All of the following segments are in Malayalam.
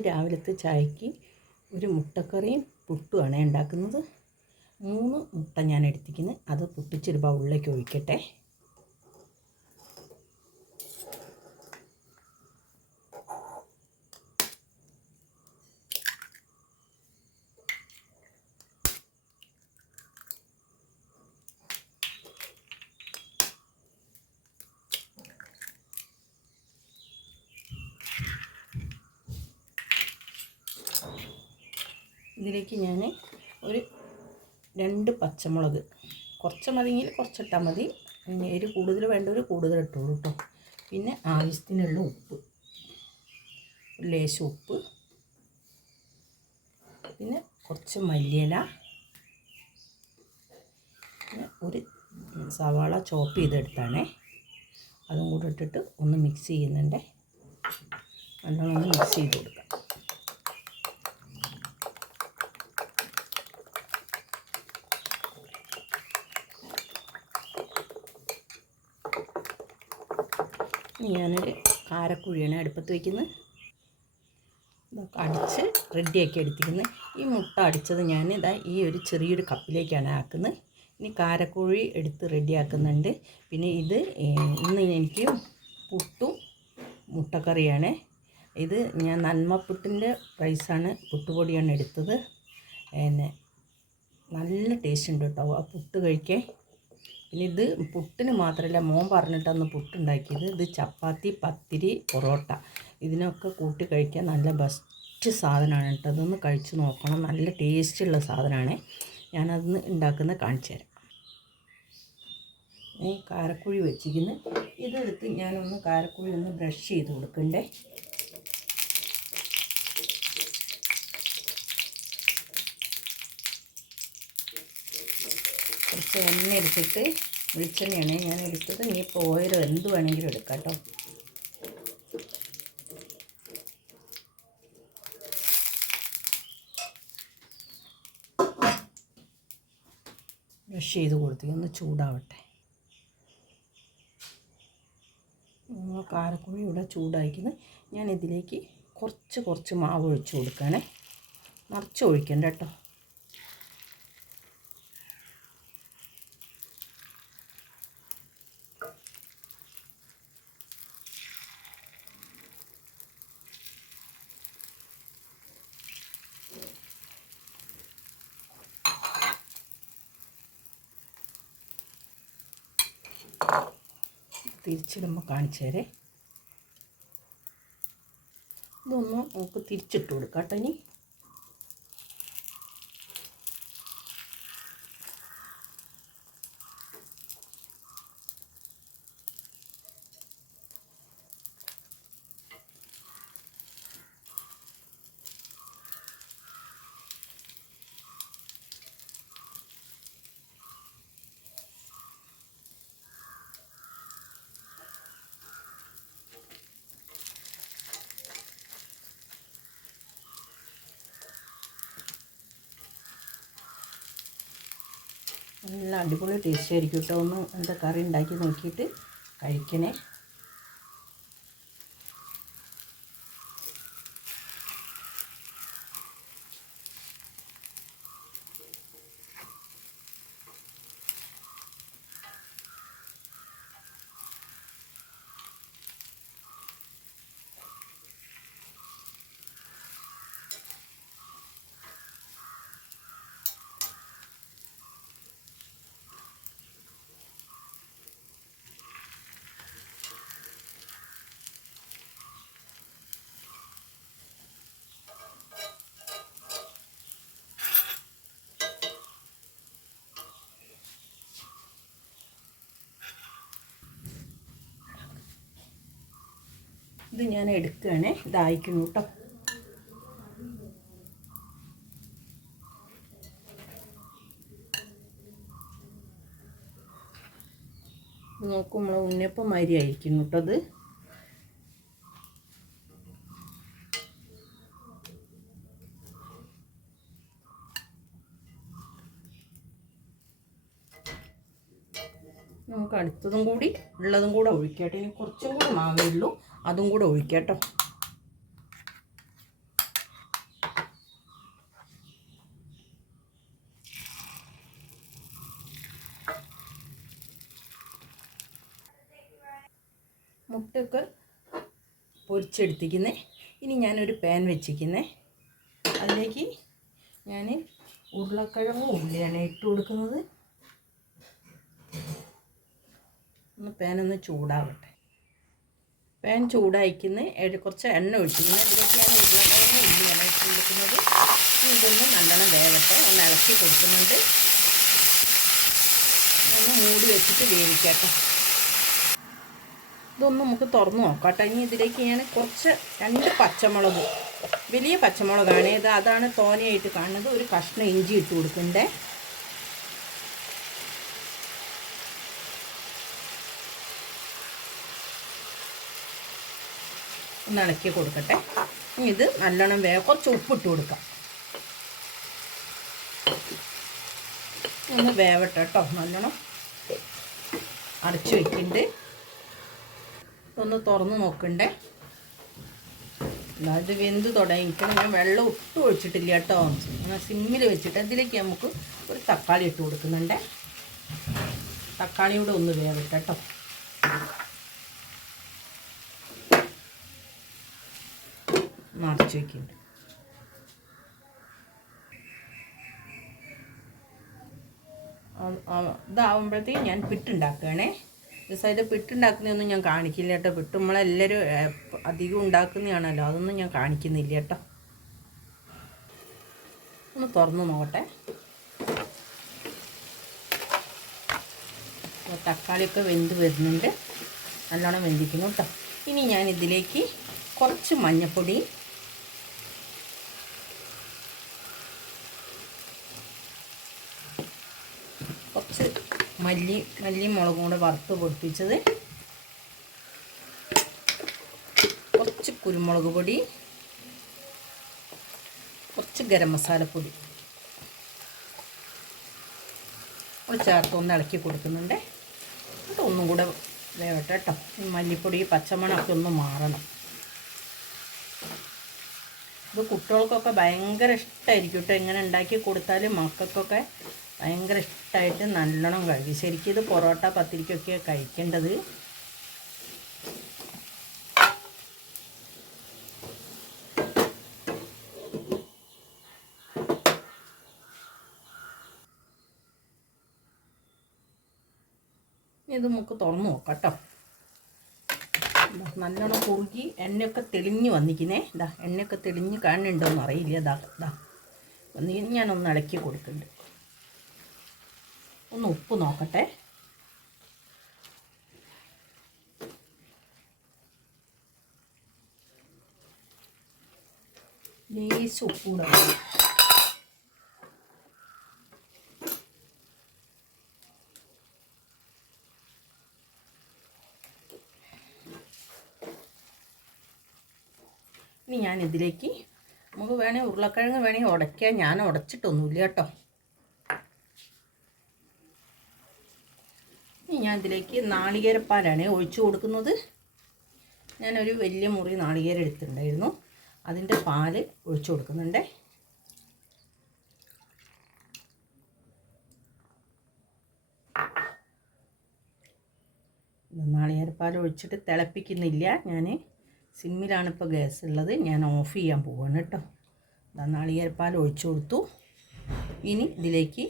രാവിലത്തെ ചായക്ക് ഒരു മുട്ടക്കറിയും പുട്ടുമാണ് ഉണ്ടാക്കുന്നത്. മൂന്ന് മുട്ട ഞാൻ എടുത്തിരിക്കുന്നത്. അത് പൊട്ടിച്ചൊരു ബൗളിലേക്ക് ഒഴിക്കട്ടെ. ഇതിലേക്ക് ഞാൻ ഒരു രണ്ട് പച്ചമുളക്. കുറച്ച് മതിയെങ്കിൽ കുറച്ചിട്ടാൽ മതി. പിന്നെ എരി കൂടുതൽ വേണ്ടവർ കൂടുതൽ ഇട്ടോളൂ കേട്ടോ പിന്നെ ആവശ്യത്തിനുള്ള ഉപ്പ്. ലേശം ഉപ്പ്. പിന്നെ കുറച്ച് മല്ലിയില. പിന്നെ ഒരു സവാള ചോപ്പ് ചെയ്തെടുത്താണേ. അതും കൂടെ ഇട്ടിട്ട് ഒന്ന് മിക്സ് ചെയ്യുന്നുണ്ട്. നല്ലോണം ഒന്ന് മിക്സ് ചെയ്ത് കൊടുക്കാം. ഇനി ഞാനൊരു കാരക്കുഴിയാണ് അടുപ്പത്ത് വയ്ക്കുന്നത് ഇതൊക്കെ അടിച്ച് റെഡിയാക്കി എടുത്തിരിക്കുന്നത് ഈ മുട്ട അടിച്ചത് ഞാൻ ഇതാ ഈ ഒരു ചെറിയൊരു കപ്പിലേക്കാണ് ആക്കുന്നത്. ഇനി കാരക്കുഴി എടുത്ത് റെഡിയാക്കുന്നുണ്ട്. പിന്നെ ഇത് ഇന്ന് എനിക്ക് പുട്ടും മുട്ടക്കറിയാണ്. ഇത് ഞാൻ നന്മപ്പുട്ടിന്റെ റൈസാണ് പുട്ടുപൊടിയാണ് എടുത്തത്. പിന്നെ നല്ല ടേസ്റ്റ് ഉണ്ട് കേട്ടോ ആ പുട്ട് കഴിക്കാൻ. പിന്നെ ഇത് പുട്ടിന് മാത്രമല്ല മോൻ പറഞ്ഞിട്ടന്ന് പുട്ടുണ്ടാക്കിയത്. ഇത് ചപ്പാത്തി പത്തിരി പൊറോട്ട. ഇതിനൊക്കെ കൂട്ടി കഴിക്കാൻ നല്ല ബെസ്റ്റ് സാധനമാണ് കേട്ടോ. അതൊന്ന് കഴിച്ച് നോക്കണം. നല്ല ടേസ്റ്റുള്ള സാധനമാണ് ഞാനതിന്ന് ഉണ്ടാക്കുന്നത് കാണിച്ചു തരാം. കാരക്കുഴി വെച്ചിരിക്കുന്നു. ഇതെടുത്ത് ഞാനൊന്ന് കാരക്കുഴി ഒന്ന് ബ്രഷ് ചെയ്ത് കൊടുക്കണ്ടേ? കുറച്ച് എണ്ണ എടുത്തിട്ട് വെളിച്ചെണ്ണയാണ് ഞാൻ എടുത്തത്. ഇനിയിപ്പോൾ ഓയിൽ എന്ത് വേണമെങ്കിലും എടുക്കാം കേട്ടോ. ബ്രഷ് ചെയ്ത് കൊടുത്തു. ഒന്ന് ചൂടാവട്ടെ. കാരക്കുഴി ഇവിടെ ചൂടായിരിക്കുന്നത് ഞാൻ ഇതിലേക്ക് കുറച്ച് കുറച്ച് മാവ് ഒഴിച്ച് കൊടുക്കണേ നിറച്ച് ഒഴിക്കണ്ട കേട്ടോ. തിരിച്ചിടുമ്പോൾ കാണിച്ചു തരേ. ഇതൊന്ന് നമുക്ക് തിരിച്ചിട്ട് കൊടുക്കാം കേട്ടോ ഇനി. നല്ല അടിപൊളി ടേസ്റ്റ് ആയിരിക്കും കേട്ടോ ഒന്ന് എന്താ കറി ഉണ്ടാക്കി നോക്കിയിട്ട് കഴിക്കണേ. ഇത് ഞാൻ എടുക്കുകയാണേ. ഇതായിക്കുന്നു കേട്ടോ നോക്കും നമ്മളെ ഉണ്ണിയപ്പം മാതിരി ആയിരിക്കുന്നു കേട്ടോ അത് നമുക്ക് അടുത്തതും കൂടി ഉള്ളതും കൂടെ ഒഴിക്കട്ടെ. ഇനി കുറച്ചും കൂടി മാവേ ഉള്ളൂ അതും കൂടെ ഒഴിക്കട്ടോ മുട്ടക്ക് മുട്ടയൊക്കെ പൊരിച്ചെടുത്തിക്കുന്നേ ഇനി ഞാനൊരു പാൻ വെച്ചിരിക്കുന്നേ. അതിലേക്ക് ഞാൻ ഉരുളക്കിഴങ്ങും ഉള്ളിയാണ് ഇട്ട് കൊടുക്കുന്നത്. ഒന്ന് പാനൊന്ന് ചൂടാവട്ടെ. പാൻ ചൂടായിക്കുന്ന കുറച്ച് എണ്ണ ഒഴിച്ചിരിക്കുന്നത് ഇതിലേക്ക് ഞാൻ ഉരുളക്കിഴങ്ങ് ഉള്ളിയാണ് ഇട്ടിരിക്കുന്നത് ഇതൊന്ന് നല്ലോണം വേവട്ടെ. ഒന്ന് ഇളക്കി കൊടുക്കുന്നുണ്ട്. ഒന്ന് മൂടി വെച്ചിട്ട് വേവിക്കട്ടെ ഇതൊന്ന് നമുക്ക് തുറന്നു നോക്കാം ഇനി ഇതിലേക്ക് ഞാൻ കുറച്ച് രണ്ട് പച്ചമുളക് വലിയ പച്ചമുളകാണ്. ഇത് അതാണ് തോനയായിട്ട് കാണുന്നത്. ഒരു കഷ്ണം ഇഞ്ചി ഇട്ട് കൊടുക്കണ്ടേ ഒന്ന് ഇളക്കി കൊടുക്കട്ടെ. ഇനി ഇത് നല്ലോണം വേഗം കുറച്ച് ഉപ്പിട്ട് കൊടുക്കാം. ഒന്ന് വേവട്ടെ കേട്ടോ നല്ലോണം അടച്ചു വയ്ക്കുന്നുണ്ട് ഒന്ന് തുറന്ന് നോക്കണ്ടേ. ഇത് വെന്ത് തുടങ്ങിക്കണം ഞാൻ വെള്ളം ഒട്ടും ഒഴിച്ചിട്ടില്ല കേട്ടോ അങ്ങനെ സിമ്മിൽ വെച്ചിട്ട് അതിലേക്ക് നമുക്ക് ഒരു തക്കാളി ഇട്ട് കൊടുക്കുന്നുണ്ട്. തക്കാളിയൂടെ ഒന്ന് വേവട്ടെ കേട്ടോ മറിച്ച് വയ്ക്കുന്നുണ്ട് ഇതാവുമ്പോഴത്തേക്കും ഞാൻ പിട്ടുണ്ടാക്കുകയാണേ. ഈ സൈഡ് പിട്ടുണ്ടാക്കുന്നതൊന്നും ഞാൻ കാണിക്കില്ല കേട്ടോ. പിട്ട് നമ്മളെല്ലാവരും അധികം ഉണ്ടാക്കുന്നതാണല്ലോ. അതൊന്നും ഞാൻ കാണിക്കുന്നില്ല കേട്ടോ. ഒന്ന് തുറന്ന് നോക്കട്ടെ. തക്കാളിയൊക്കെ വെന്ത് വരുന്നുണ്ട്. നല്ലോണം വെന്തിക്കുന്നു കേട്ടോ. ഇനി ഞാൻ ഇതിലേക്ക് കുറച്ച് മഞ്ഞൾപ്പൊടി കുറച്ച് മല്ലി മല്ലി മുളകും കൂടെ വറുത്ത് പൊടിപ്പിച്ചത്. കുറച്ച് കുരുമുളക് പൊടി കുറച്ച് ഗരം മസാലപ്പൊടി ഒന്ന് ഇളക്കി കൊടുക്കുന്നുണ്ട്. എന്നിട്ട് ഒന്നും കൂടെ വേവട്ടെ കേട്ടോ. മല്ലിപ്പൊടി പച്ചമണമൊക്കെ ഒന്ന് മാറണം. ഇത് കുട്ടികൾക്കൊക്കെ ഭയങ്കര ഇഷ്ടമായിരിക്കും കേട്ടോ. ഇങ്ങനെ ഉണ്ടാക്കി കൊടുത്താൽ മക്കൾക്കൊക്കെ ഭയങ്കര ഇഷ്ടമായിട്ട് നല്ലോണം കഴിക്കും ശരിക്കും ഇത് പൊറോട്ട പത്തിരിക്കൊക്കെ കഴിക്കേണ്ടത്. ഇത് നമുക്ക് തുറന്ന് നോക്കാം കേട്ടോ നല്ലോണം കുറുകി എണ്ണയൊക്കെ തെളിഞ്ഞ് വന്നിക്കുന്നേ ഇതാ എണ്ണയൊക്കെ തെളിഞ്ഞ് കാണുന്നുണ്ടോയെന്ന് അറിയില്ല ഇതാ. ഇതാ ഒന്ന് ഞാനൊന്ന് ഇളക്കി കൊടുക്കുന്നുണ്ട് ഒന്ന് ഉപ്പ് നോക്കട്ടെ. ലേശം ഉപ്പ് കൂടെ ഇനി ഞാൻ ഇതിലേക്ക് നമുക്ക് വേണേൽ ഉരുളക്കിഴങ്ങ് വേണമെങ്കിൽ ഉടയ്ക്കാൻ ഞാൻ ഉടച്ചിട്ടൊന്നുമില്ല കേട്ടോ. ഞാൻ ഇതിലേക്ക് നാളികേരപ്പാലാണ് ഒഴിച്ചു കൊടുക്കുന്നത്. ഞാനൊരു വലിയ മുറി നാളികേരം എടുത്തിട്ടുണ്ടായിരുന്നു അതിന്റെ പാൽ ഒഴിച്ചു കൊടുക്കുന്നുണ്ട്. നാളികേരപ്പാൽ ഒഴിച്ചിട്ട് തിളപ്പിക്കുന്നില്ല. ഞാൻ സിമ്മിലാണ് ഇപ്പോൾ ഗ്യാസ് ഉള്ളത്. ഞാൻ ഓഫ് ചെയ്യാൻ പോവാണ് കേട്ടോ. നാളികേരപ്പാൽ ഒഴിച്ചു കൊടുത്തു. ഇനി ഇതിലേക്ക്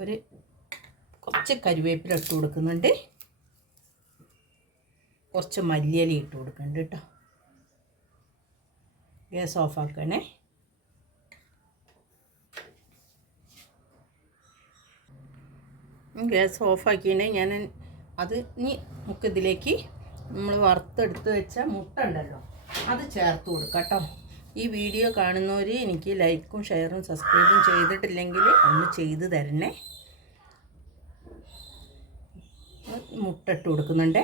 ഒരു കുറച്ച് കരുവേപ്പില ഇട്ട് കൊടുക്കുന്നുണ്ട്. കുറച്ച് മല്ലിയില ഇട്ട് കൊടുക്കുന്നുണ്ട് കേട്ടോ. ഗ്യാസ് ഓഫാക്കണേ ഗ്യാസ് ഓഫാക്കിയതിനെ ഞാൻ അത് ഇനി നമുക്കിതിലേക്ക് നമ്മൾ വറുത്തെടുത്ത് വെച്ച മുട്ട ഉണ്ടല്ലോ അത് ചേർത്ത് കൊടുക്കാം ഈ വീഡിയോ കാണുന്നവർ എനിക്ക് ലൈക്കും ഷെയറും സബ്സ്ക്രൈബും ചെയ്തിട്ടില്ലെങ്കിൽ ഒന്ന് ചെയ്ത് തരണേ. മുട്ട ഇട്ട് കൊടുക്കുന്നുണ്ട്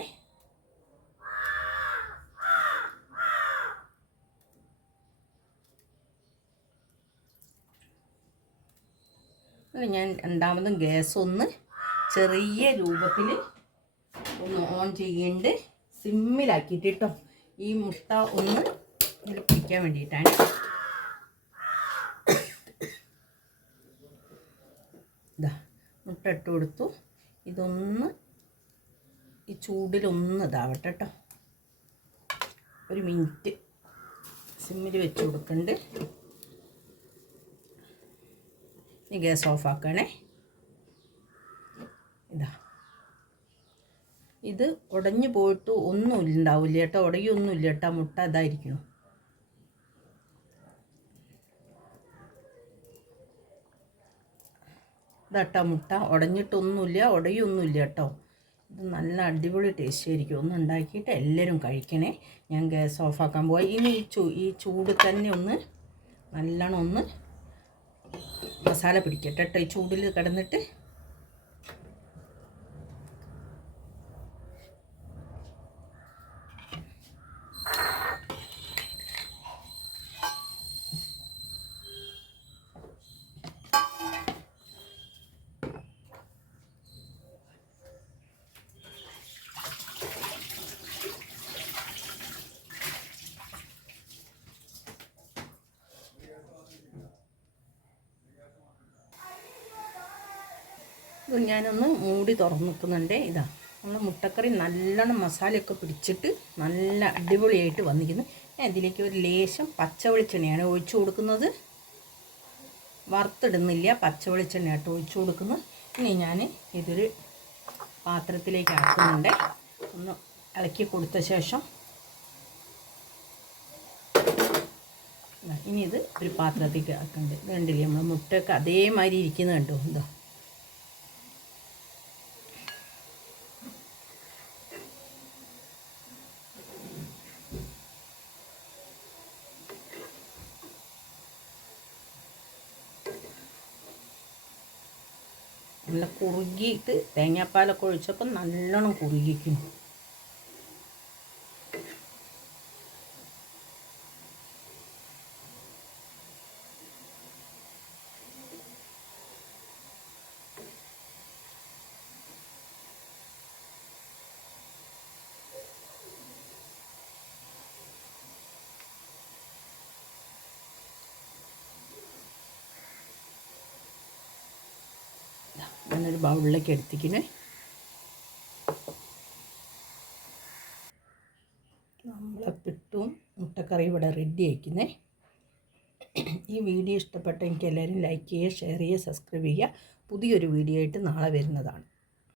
ഞാൻ രണ്ടാമതും ഗ്യാസ് ഒന്ന് ചെറിയ രൂപത്തിൽ ഒന്ന് ഓൺ ചെയ്യേണ്ട സിമ്മിലാക്കിയിട്ട് കേട്ടോ ഈ മുട്ട ഒന്ന് പിടിക്കാൻ വേണ്ടിയിട്ടാണ്. ഇതാ മുട്ട ഇട്ട് കൊടുത്തു. ഇതൊന്ന് ഈ ചൂടിലൊന്ന് ഇതാവട്ടെ കേട്ടോ ഒരു മിനിറ്റ്. സിമ്മിൽ വെച്ച് കൊടുക്കണ്ട്. ഈ ഗ്യാസ് ഓഫ് ആക്കണേ ഇതാ. ഇത് ഉടഞ്ഞു പോയിട്ട് ഒന്നും ഉണ്ടാവില്ല കേട്ടോ ഉടയൊന്നുമില്ല കേട്ടോ മുട്ട ഇതായിരിക്കണം. ഇതാട്ടോ മുട്ട. ഉടഞ്ഞിട്ടൊന്നുമില്ല. ഉടയൊന്നുമില്ല കേട്ടോ ഇത് നല്ല അടിപൊളി ടേസ്റ്റ് ആയിരിക്കും. ഒന്ന് ഉണ്ടാക്കിയിട്ട് എല്ലാവരും കഴിക്കണേ. ഞാൻ ഗ്യാസ് ഓഫാക്കാൻ പോയി ഇനി ഈ ചൂ ഈ ചൂട് തന്നെ ഒന്ന് നല്ലോണം ഒന്ന് മസാല പിടിക്കട്ടെ കേട്ടോ ഈ ചൂടിൽ കിടന്നിട്ട് ഇത് ഞാനൊന്ന് മൂടി തുറന്നു നിൽക്കുന്നുണ്ട് ഇതാ നമ്മൾ മുട്ടക്കറി നല്ലോണം മസാലയൊക്കെ പിടിച്ചിട്ട് നല്ല അടിപൊളിയായിട്ട് വന്നിരിക്കുന്നു. ഞാൻ ഇതിലേക്ക് ഒരു ലേശം പച്ച വെളിച്ചെണ്ണയാണ് ഒഴിച്ചു കൊടുക്കുന്നത്. വറുത്തിടുന്നില്ല പച്ച വെളിച്ചെണ്ണയായിട്ട് ഒഴിച്ചു കൊടുക്കുന്നത്. ഇനി ഞാൻ ഇതൊരു പാത്രത്തിലേക്ക് ആക്കുന്നുണ്ട് ഒന്ന് ഇളക്കി കൊടുത്ത ശേഷം ഇനി ഇത് ഒരു പാത്രത്തേക്ക് ആക്കുന്നുണ്ട് ഇത് കണ്ടില്ലേ നമ്മൾ മുട്ടയൊക്കെ അതേമാതിരി ഇരിക്കുന്നത് കണ്ടോ? എന്തോ നല്ല കുറുകിയിട്ട് തേങ്ങാപ്പാലൊക്കെ ഒഴിച്ചപ്പോൾ നല്ലോണം കുറുകിക്കും ഞാനൊരു ബൗളിലേക്ക് എടുത്തിക്കണേ നമ്മളെ മുട്ടക്കറി ഇവിടെ റെഡി ആക്കുന്നേ ഈ വീഡിയോ ഇഷ്ടപ്പെട്ട എനിക്ക് എല്ലാവരും ലൈക്ക് ചെയ്യുക ഷെയർ ചെയ്യുക സബ്സ്ക്രൈബ് ചെയ്യുക. പുതിയൊരു വീഡിയോ ആയിട്ട് നാളെ വരുന്നതാണ്.